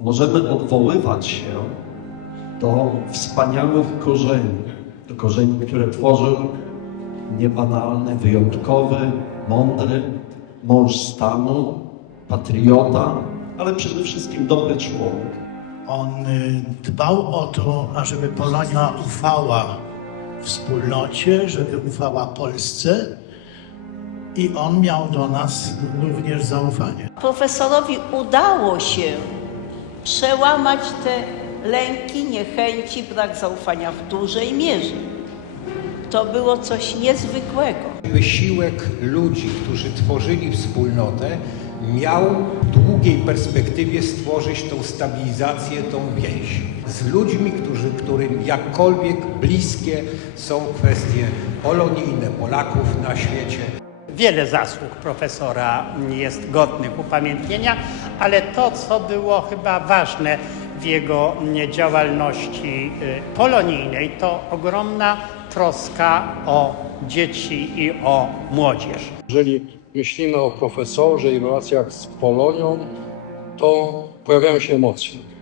możemy odwoływać się do wspaniałych korzeni, do korzeni, które tworzył niebanalny, wyjątkowy, mądry mąż stanu, patriota, ale przede wszystkim dobry człowiek. On y, dbał o to, ażeby Polonia ufała wspólnocie, żeby ufała Polsce i on miał do nas również zaufanie. Profesorowi udało się przełamać te lęki, niechęci, brak zaufania w dużej mierze. To było coś niezwykłego. Wysiłek ludzi, którzy tworzyli wspólnotę, miał w długiej perspektywie stworzyć tą stabilizację, tą więź. Z ludźmi, którzy, którym jakkolwiek bliskie są kwestie polonijne Polaków na świecie. Wiele zasług profesora jest godnych upamiętnienia, ale to, co było chyba ważne w jego działalności y, polonijnej, to ogromna troska o dzieci i o młodzież. Jeżeli myślimy o profesorze i relacjach z Polonią, to pojawiają się emocje.